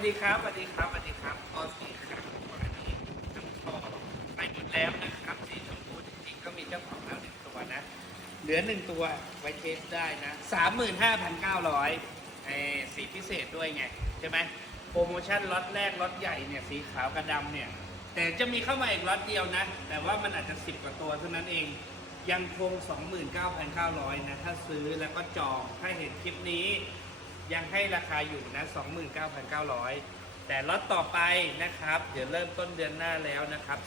สดีครับสวัสดีครับสวัสดีครับออสีครับวันนี้น้ำทอไปหมดแล้วนะครับสีชมพูจริงๆก็มีเจ้าของแล้วหนึ่งตัวนะ เหลือหนึ่งตัวไว้เทสได้นะสามหมื่นห้าพันเก้าร้อยสีพิเศษด้วยไง ใช่ไหมโปรโมชั่นล็อตแรกล็อตใหญ่เนี่ยสีขาวกับดำเนี่ย แต่จะมีเข้ามาอีกล็อตเดียวนะ แต่ว่ามันอาจจะสิบกว่าตัวเท่านั้นเองยังคง 29,900 นะ ถ้าซื้อแล้วก็จอง ถ้าเห็นคลิปนี้ ยังให้ราคาอยู่นะ 29,900 แต่ล็อตต่อไปนะครับ เดี๋ยวเริ่มต้นเดือนหน้าแล้วนะครับ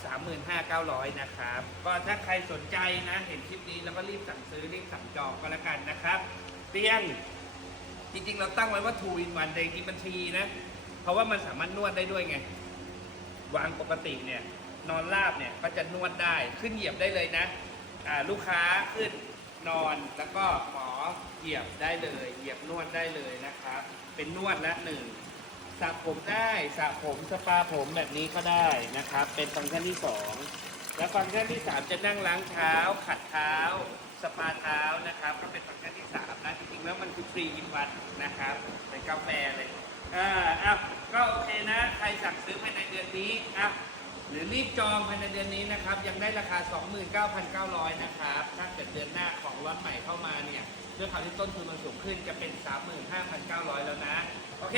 35,900 นะครับ ก็ถ้าใครสนใจนะเห็นคลิปนี้แล้วก็รีบสั่งซื้อรีบสั่งจองก็แล้วกันนะครับ เตียงจริงๆ เราตั้งไว้ว่า2 in 1แต่จริงๆบัญชีนะ เพราะว่ามันสามารถนวดได้ด้วยไง วางปกติเนี่ยนอนราบเนี่ยก็จะนวดได้ขึ้นเหยียบได้เลยนะลูกค้าขึ้น นอนแล้วก็หมอเหยียบได้เลย เหยียบนวดได้เลยนะครับ เป็นนวดละหนึ่งสระผมได้สระผมสปาผมแบบนี้ก็ได้นะครับ เป็นฟังก์ชันที่สองแล้วฟังก์ชันที่สามจะนั่งล้างเท้า ขัดเท้า สปาเท้านะครับ ก็เป็นฟังก์ชันที่สามนะจริงๆแล้วมันคือฟรีอินวันนะครับเป็นกาแฟเลยอ่าอ้าก็โอเคนะ ใครสั่งซื้อภายในเดือนนี้อะหรือรีบจองภายในเดือนนี้นะครับ ยังได้ราคา 29,900 นะครับถ้า เดือนหน้าของล็อตใหม่เข้ามาเนี่ยด้วยความที่ต้นทุนมันสูงขึ้นจะเป็น 35,900 แล้วนะ โอเค